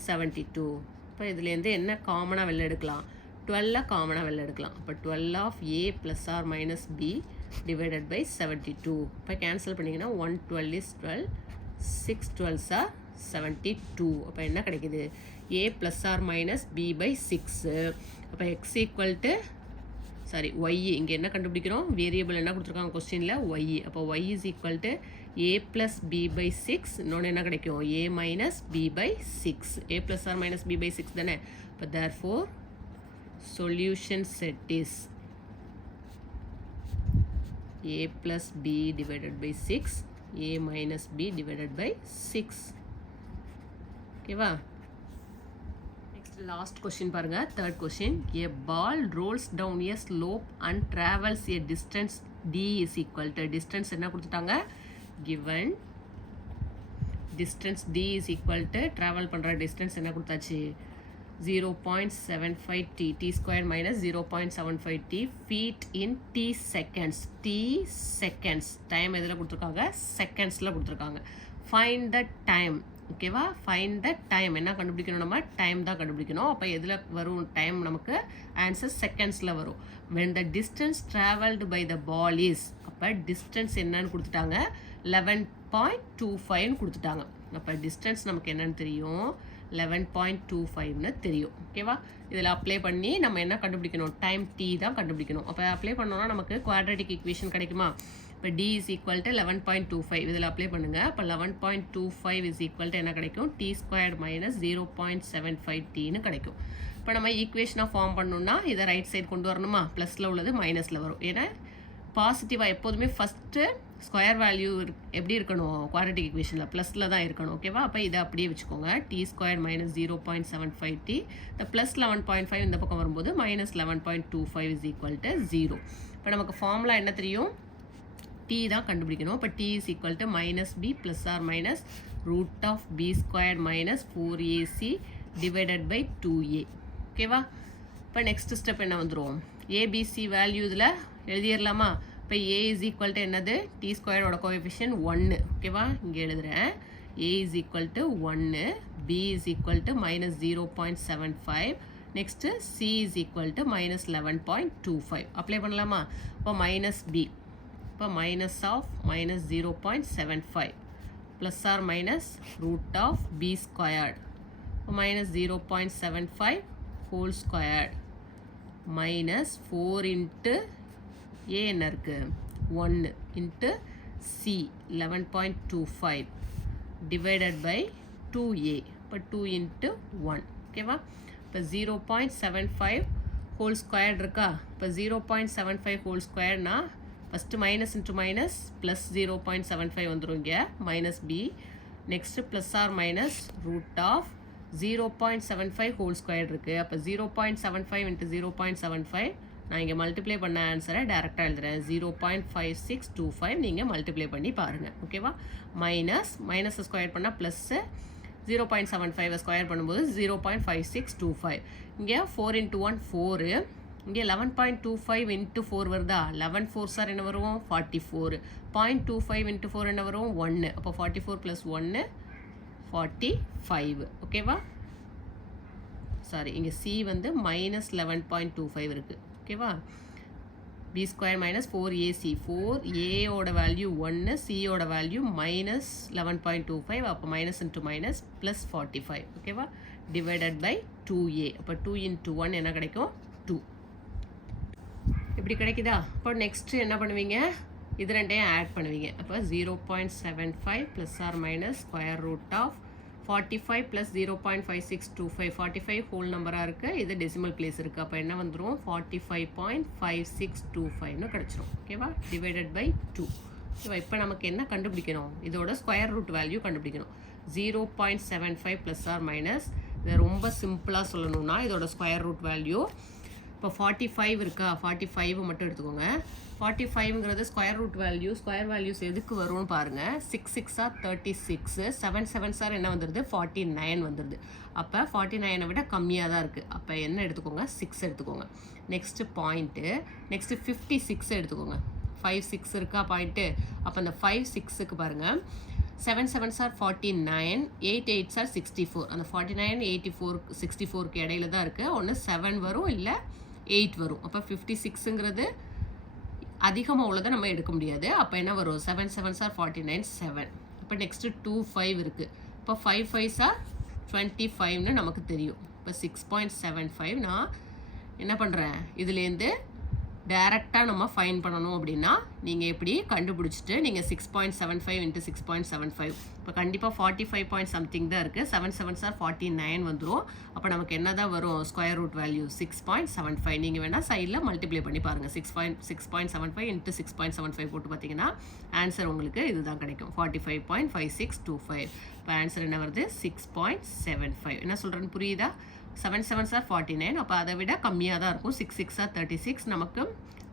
72. இப்போ இதுலேருந்து என்ன காமனாக வெளில எடுக்கலாம்? 12 காமனாக வெளில எடுக்கலாம். இப்போ 12 of a plus or minus b divided by 72. இப்போ கேன்சல் பண்ணிங்கன்னா 112 is 12. 6 12s are 72. அப்போ என்ன கிடைக்குது? a plus or minus b by 6. அப்போ x equal to y. இங்கே என்ன கண்டுபிடிக்கிறோம்? வேரியபிள் என்ன கொடுத்துருக்காங்க கொஸ்டினில்? y. அப்போ y is equal to a plus b by 6. இன்னொன்று என்ன கிடைக்கும்? a minus b by 6. a plus or minus b by 6 தானே? இப்போ therefore solution set is a plus b divided by 6, a minus b divided by 6. ஓகேவா? Next last question பாருங்க. Third question. a ball rolls down a slope and travels a distance d is equal to distance என்ன கொடுத்துட்டாங்க? given distance d is equal to travel பண்ணுற distance என்ன கொடுத்தாச்சு? 0.75 t. t square minus 0.75 t feet in t seconds. t seconds. Time எதில் கொடுத்துருக்காங்க? செகண்ட்ஸில் கொடுத்துருக்காங்க. Find the time. ஓகேவா? Find the time. என்ன கண்டுபிடிக்கணும்? நம்ம டைம் தான் கண்டுபிடிக்கணும். அப்போ எதில் வரும் டைம்? நமக்கு ஆன்சர் செகண்ட்ஸில் வரும். when the distance traveled by the ball is, அப்போ டிஸ்டன்ஸ் என்னன்னு கொடுத்துட்டாங்க? 11.25 கொடுத்துட்டாங்க. அப்போ டிஸ்டன்ஸ் நமக்கு என்னன்னு தெரியும்? 11.25ன்னு தெரியும். ஓகேவா? இதில் அப்ளை பண்ணி நம்ம என்ன கண்டுபிடிக்கணும்? டைம் t தான் கண்டுபிடிக்கணும். அப்போ அப்ளை பண்ணோன்னா நமக்கு குவாட்ரேட்டிக் ஈக்குவேஷன் கிடைக்குமா? இப்போ d is equal to 11.25 இதில் அப்ளை பண்ணுங்கள். அப்போ 11.25 is equal to என்ன கிடைக்கும்? t squared minus 0.75 tன்னு கிடைக்கும். இப்போ நம்ம ஈக்குவேஷனாக ஃபார்ம் பண்ணணும்னா இதை ரைட் சைடு கொண்டு வரணுமா? ப்ளஸில் உள்ளது மைனஸில் வரும். ஏன்னா பாசிட்டிவாக எப்போதுமே ஃபஸ்ட்டு ஸ்கொயர் வேல்யூ எப்படி இருக்கணும்? குவாட்ரேட்டிக் ஈக்குவேஷனில் ப்ளஸில் தான் இருக்கணும். ஓகேவா? அப்போ இதை அப்படியே வச்சுக்கோங்க. T square minus 0.75 t. இந்த ப்ளஸ் 11.5 இந்த பக்கம் வரும்போது மைனஸ் 11.25 இஸ் ஈக்குவல் டு 0. இப்போ நமக்கு ஃபார்முலா என்ன தெரியும்? டி தான் கண்டுபிடிக்கணும். இப்போ t is equal to minus b plus or minus root of b square minus 4ac divided by 2a. ஓகேவா? இப்போ நெக்ஸ்ட் ஸ்டெப் என்ன வந்துடும்? ஏபிசி வேல்யூ இதில் எழுதிடலாமா? இப்போ a இஸ் ஈக்குவல் டு என்னது? டி ஸ்கொயரோட கோஎஃபிஷியன்ட் 1. ஓகேவா? இங்கே எழுதுகிறேன். A is equal to 1, B is equal to minus 0.75, next C is equal to minus 11.25. Apply பண்ணலாமா? இப்போ minus B, இப்போ minus of minus 0.75 plus or minus root of B squared, minus 0.75 whole squared minus 4 into A என்ன இருக்கு? 1 into C 11.25 divided by 2A. இப்போ 2 into 1. ஓகேவா? இப்போ 0.75 whole squared இருக்கா? இப்போ 0.75 whole squared நா first minus into minus plus 0.75 வந்துரும் இங்க minus B. next plus or minus root of 0.75 whole squared இருக்கு. அப்போ 0.75 into 0.75 நான் இங்கே மல்டிப்ளை பண்ண ஆன்சரை டேரெக்டாக எழுதுறேன். 0.5625 நீங்கள் மல்டிப்ளை பண்ணி பாருங்கள். ஓகேவா? மைனஸ் ஸ்கொயர் பண்ணால் ப்ளஸ்ஸு 0.75 ஸ்கொயர் பண்ணும்போது 0.5625. இங்கே 4 into 1 4, இங்கே 11.25 into 4 வருதா? 11 4 சார் என்ன வரும்? 44. 0.25 into 4 என்ன வரும்? 1. அப்போ 44 plus 1 45. ஓகேவா? சாரி, இங்கே C வந்து minus 11.25 இருக்குது. ஓகேவா? B square minus 4AC. 4A ஓட வேல்யூ 1, C ஓட வேல்யூ மைனஸ் 11.25. அப்போ மைனஸ் இன்ட்டு மைனஸ் ப்ளஸ் 45. ஓகேவா? Divided by 2A. அப்போ 2 into 1 என்ன கிடைக்கும்? 2. இப்படி கிடைக்குதா? அப்போ நெக்ஸ்ட்டு என்ன பண்ணுவீங்க? இது ரெண்டையும் ஆட் பண்ணுவீங்க. அப்போ 0.75 plus or minus square root of 45 plus 0.5625. 45 whole நம்பராக இருக்குது, இது டெசிமல் பிளேஸ் இருக்குது. அப்போ என்ன வந்துடும்? 45.5625 கிடச்சிரும். ஓகேவா? Divided by 2. ஓகேவா? இப்போ நமக்கு என்ன கண்டுபிடிக்கணும்? இதோட ஸ்கொயர் ரூட் வேல்யூ கண்டுபிடிக்கணும். 0.75 ப்ளஸ் ஆர் மைனஸ், இதை ரொம்ப சிம்பிளாக சொல்லணும்னா இதோட ஸ்கொயர் ரூட் வேல்யூ இப்போ 45 இருக்கா? 45 மட்டும் எடுத்துக்கோங்க. 45ங்கிறது square root value. Square values எதுக்கு வரும்னு பாருங்கள். 6 6 ஆர் 36, 7 7 சார் என்ன வந்துடுது? 49 வந்துடுது. அப்போ 49 விட கம்மியாக தான் இருக்குது. அப்போ என்ன எடுத்துக்கோங்க? 6 எடுத்துக்கோங்க. நெக்ஸ்ட்டு பாயிண்ட்டு, நெக்ஸ்ட்டு 56 எடுத்துக்கோங்க. 5 6 இருக்கா பாயிண்ட்டு? அப்போ அந்த 5 6க்கு பாருங்கள், 7 7 சார் 49, 8 8 சார் 64. அந்த 49 84 64க்கு இடையில தான் இருக்குது. ஒன்று 7 வரும், இல்லை 8 வரும். அப்போ 56ங்கிறது அதிகமாக உள்ளதை நம்ம எடுக்க முடியாது. அப்போ என்ன வரும்? 7 7 சார் 49 7. இப்போ நெக்ஸ்ட்டு 2 5 இருக்குது. இப்போ 5 5 சார் 25ன்னு நமக்கு தெரியும். இப்போ 6.75 நான் என்ன பண்ணுறேன்? இதுலேருந்து டேரெக்டாக நம்ம ஃபைன் பண்ணணும் அப்படின்னா நீங்கள் எப்படி கண்டுபிடிச்சிட்டு நீங்கள் 6.75 into 6.75. இப்போ கண்டிப்பாக 45 பாயிண்ட் சம்திங் தான் இருக்குது. 7 7 சார் 49 வந்துடும். அப்போ நமக்கு என்ன தான் வரும்? Square root value 6.75. நீங்கள் வேணால் சைடில் மல்டிப்ளை பண்ணி பாருங்கள். 6.75 into 6.75 போட்டு பார்த்தீங்கன்னா ஆன்சர் உங்களுக்கு இதுதான் கிடைக்கும். 45.5625. இப்போ ஆன்சர் என்ன வருது? 6.75. என்ன சொல்கிறேன்னு புரியுதா? 7 7 சார் 49. அப்போ அதை விட கம்மியாக தான் இருக்கும். 6 6 சார் 36 நமக்கு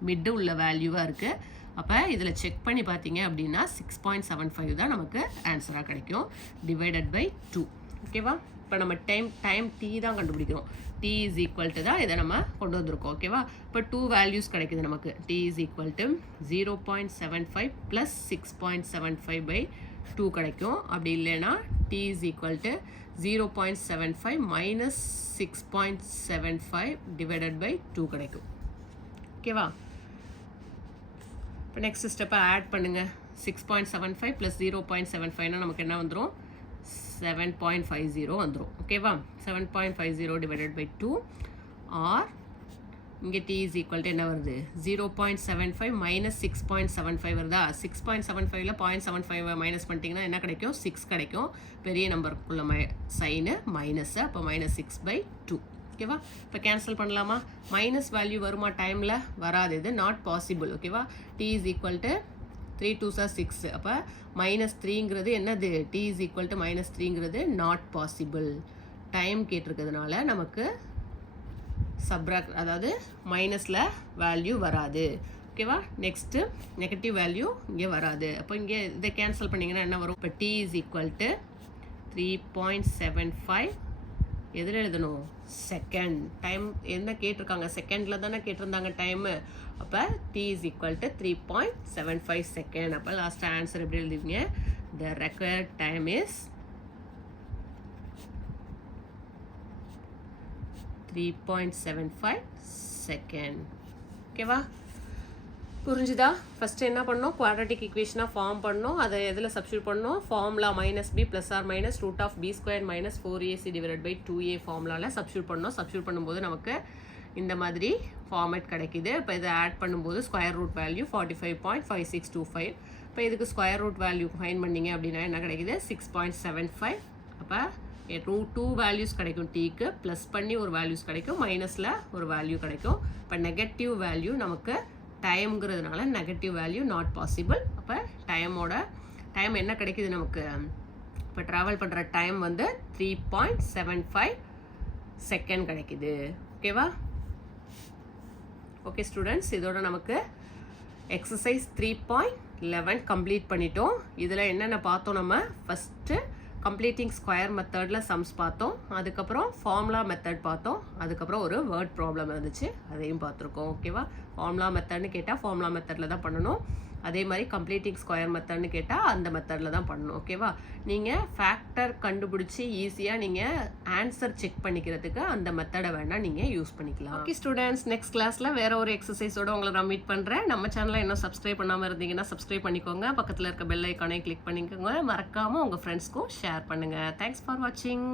மிட்டு உள்ள வேல்யூவாக இருக்குது. அப்போ இதில் செக் பண்ணி பார்த்தீங்க அப்படின்னா 6.75 தான் நமக்கு ஆன்சராக கிடைக்கும். Divided by 2. ஓகேவா? இப்போ நம்ம டைம் T தான் கண்டுபிடிக்கிறோம். T இஸ் ஈக்குவல் டு தான் இதை நம்ம கொண்டு வந்திருக்கோம். ஓகேவா? இப்போ 2 வேல்யூஸ் கிடைக்குது நமக்கு. T is equal to 0.75 plus 6.75 by 2 கிடைக்கும். அப்படி இல்லைன்னா T is equal to 0.75 minus 6.75 divided by 2 கிடைக்கும். ஓகேவா? இப்போ நெக்ஸ்ட் ஸ்டெப்பை ஆட் பண்ணுங்கள். 6.75 ப்ளஸ் 0.75னா நமக்கு என்ன வந்துடும்? 7.50 வந்துடும். ஓகேவா? 7.50 டிவைடட் பை 2 ஆர் இங்கே T இஸ் ஈக்குவல் டு என்ன வருது? 0.75 மைனஸ் 6.75 வருதா? 6.75ல் 0.75 மைனஸ் பண்ணிட்டீங்கன்னா என்ன கிடைக்கும்? 6 கிடைக்கும். பெரிய நம்பருக்குள்ள சைனு மைனஸு. அப்போ minus 6/2. ஓகேவா? இப்போ கேன்சல் பண்ணலாமா? மைனஸ் வேல்யூ வருமா டைமில்? வராது. இது நாட் பாசிபிள். ஓகேவா? T is equal to 3 2s are 6. அப்போ -3ங்கிறது என்னது? T இஸ் ஈக்குவல் டு -3ங்கிறது நாட் பாசிபிள். டைம் கேட்டிருக்கிறதுனால நமக்கு சப்ராக்ட், அதாவது மைனஸில் வேல்யூ வராது. ஓகேவா? நெக்ஸ்ட்டு நெகட்டிவ் வேல்யூ இங்கே வராது. அப்போ இங்கே இதை கேன்சல் பண்ணிங்கன்னா என்ன வரும்? இப்போ T இஸ் ஈக்குவல் டு 3.75 எதில் எழுதணும்? செகண்ட். டைம் என்ன கேட்டிருக்காங்க? செகண்டில் தானே கேட்டிருந்தாங்க டைமு. அப்போ T is equal to 3.75 second. அப்போ லாஸ்ட் ஆன்சர் எப்படி எழுதுவீங்க? The required time is 3.75 second. ஓகேவா? புரிஞ்சுதா? ஃபஸ்ட்டு என்ன பண்ணோம், குவாட்ரட்டிக் ஈக்குவேஷனாக ஃபார்ம் பண்ணோம். அதை எதில் சப்ஸ்டியூட் பண்ணோம், formula -b + or - √b² - 4ac / 2a ஃபார்முலாவில் சப்ஸ்டியூட் பண்ணோம். சப்ஸ்டியூட் பண்ணும்போது நமக்கு இந்த மாதிரி ஃபார்மேட் கிடைக்குது. இப்போ இதை ஆட் பண்ணும்போது ஸ்கொயர் ரூட் வேல்யூ 45.5625. இப்போ இதுக்கு ஸ்கொயர் ரூட் வேல்யூ ஃபைன் பண்ணிங்க அப்படின்னா என்ன கிடைக்குது, 6.75. அப்போ டூ வேல்யூஸ் கிடைக்கும் டீக்கு, ப்ளஸ் பண்ணி ஒரு வேல்யூஸ் கிடைக்கும், மைனஸில் ஒரு வேல்யூ கிடைக்கும். இப்போ நெகட்டிவ் வேல்யூ நமக்கு டைம்ங்கிறதுனால நெகட்டிவ் வேல்யூ நாட் பாசிபிள். அப்போ டைம் என்ன கிடைக்குது நமக்கு, இப்போ ட்ராவல் பண்ணுற டைம் வந்து 3.75 செகண்ட் கிடைக்குது. ஓகேவா? ஓகே ஸ்டூடெண்ட்ஸ், இதோட நமக்கு எக்ஸசைஸ் 3.11 கம்ப்ளீட் பண்ணிட்டோம். இதில் என்னென்ன பார்த்தோம், நம்ம ஃபஸ்ட்டு கம்ப்ளீட்டிங் ஸ்கொயர் மெத்தடில் சம்ஸ் பார்த்தோம், அதுக்கப்புறம் ஃபார்முலா மெத்தட் பார்த்தோம், அதுக்கப்புறம் ஒரு வேர்ட் ப்ராப்ளம் இருந்துச்சு, அதையும் பார்த்துருக்கோம். ஓகேவா? ஃபார்முலா மெத்தட்னு கேட்டால் ஃபார்முலா மெத்தடில் தான் பண்ணணும். அதே மாதிரி கம்ப்ளீட்டிங் ஸ்கொயர் மெத்தட்னு கேட்டால் அந்த மெத்தடில் தான் பண்ணணும். ஓகேவா? நீங்கள் ஃபேக்டர் கண்டுபிடிச்சி ஈஸியாக நீங்கள் ஆன்சர் செக் பண்ணிக்கிறதுக்கு அந்த மெத்தடை வேணால் நீங்கள் யூஸ் பண்ணிக்கலாம். ஓகே ஸ்டூடெண்ட்ஸ், நெக்ஸ்ட் கிளாஸில் வேறு ஒரு எக்ஸசைஸோட உங்களை நான் மீட் பண்ணுறேன். நம்ம சேனலை இன்னும் சப்ஸ்கிரைப் பண்ணாமல் இருந்தீங்கன்னா சப்ஸ்கிரைப் பண்ணிக்கோங்க. பக்கத்தில் இருக்க பெல் ஐக்கானே கிளிக் பண்ணிக்கோங்க. மறக்காமல் உங்கள் ஃப்ரெண்ட்ஸ்க்கும் ஷேர் பண்ணுங்கள். தேங்க்ஸ் ஃபார் வாட்சிங்.